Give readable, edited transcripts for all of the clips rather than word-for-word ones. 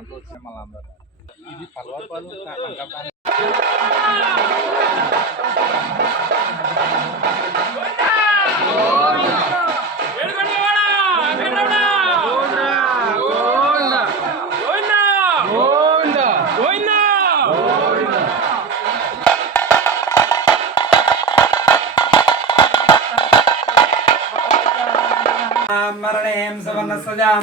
దాంట్లో వచ్చాయి మళ్ళీ అందరూ ఇది పలవారు मरणें सुवर्णसजां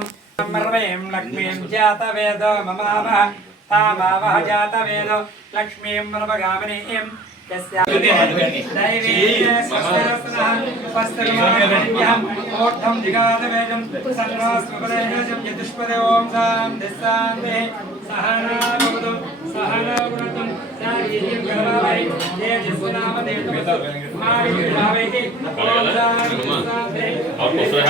मरणें लक्ष्मीं जातवेदो ममावः तामावः जातवेदो लक्ष्मीं मर्मगामिनीं यस्यां दैवीं स्वस्तिरस्नः स्वस्तिर्माणिभ्यं ऊर्ध्वं जिगातवेदं सन्नोऽस्मपदेजं यदुष्पदे ॐ सां दिस्सान्ते सहना भवतु सहना भुनक्तु सारीरिं गणवावहै तेजस्विनामदेवतु मारिभावैः ॐ सां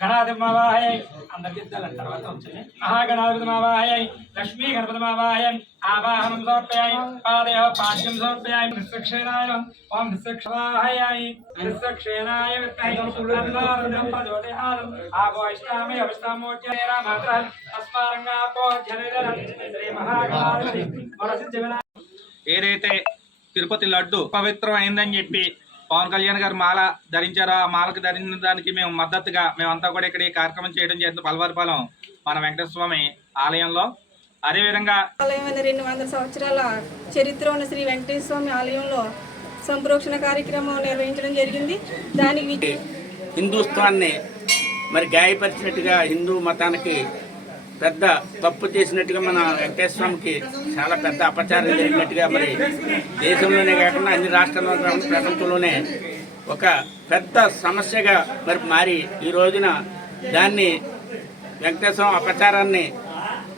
గణాధిపతిమావాహయ అందరికి తర్వాత వచ్చింది మహాగణాధిపతిమావాహయ లక్ష్మీ గణపతిమావాహయ ఆవాహనం సమర్పయామి పాదయ పాద్యం సమర్పయామి నిస్సక్షేనాయ ఓం నిస్సక్షవాహయ నిస్సక్షేనాయ విద్మహే ప్రచోదయాత్ ఆవోష్టామి అవిష్టామోచ్యే రామాత్ర తస్మారంగాపో జనదరం శ్రీ మహాగణాధిపతి వరసిద్ధివినా ఏదైతే తిరుపతి లడ్డు పవిత్రమైందని చెప్పి పవన్ కళ్యాణ్ గారు మాల ధరించారో ఆ మాలకు ధరించిన దానికి మేము మద్దతుగా మేమంతా కూడా ఇక్కడ ఈ కార్యక్రమం చేయడం చేస్తుంది పలవారిపాలెం మన వెంకటేశ్వర స్వామి ఆలయంలో. అదేవిధంగా ఆలయమైన 200 సంవత్సరాల చరిత్ర ఉన్న శ్రీ వెంకటేశ్వర స్వామి ఆలయంలో సంప్రోక్షణ కార్యక్రమం నిర్వహించడం జరిగింది. దానికి హిందూత్వాన్ని మరి గాయపరిచినట్టుగా హిందూ మతానికి పెద్ద తప్పు చేసినట్టుగా మన వెంకటేశ్వర స్వామికి చాలా పెద్ద అపచారం జరిగినట్టుగా మరి దేశంలోనే కాకుండా అన్ని రాష్ట్రాల్లో ప్రపంచంలోనే ఒక పెద్ద సమస్యగా మరి మారి ఈ రోజున దాన్ని వెంకటేశ్వర అపచారాన్ని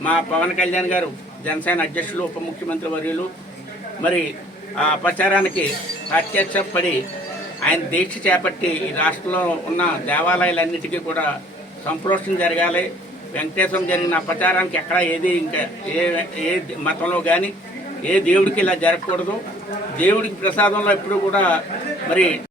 మా పవన్ కళ్యాణ్ గారు జనసేన అధ్యక్షులు ఉప ముఖ్యమంత్రి వర్యులు మరి ఆ అపచారానికి ప్రత్యక్షపడి ఆయన దీక్ష చేపట్టి ఈ రాష్ట్రంలో ఉన్న దేవాలయాలన్నిటికీ కూడా సంప్రోషణ జరగాలి. వెంకటేశ్వరం జరిగిన అపచారానికి ఎక్కడ ఏది ఇంకా ఏ మతంలో కానీ ఏ దేవుడికి ఇలా జరగకూడదు. దేవుడికి ప్రసాదంలో ఎప్పుడు కూడా మరి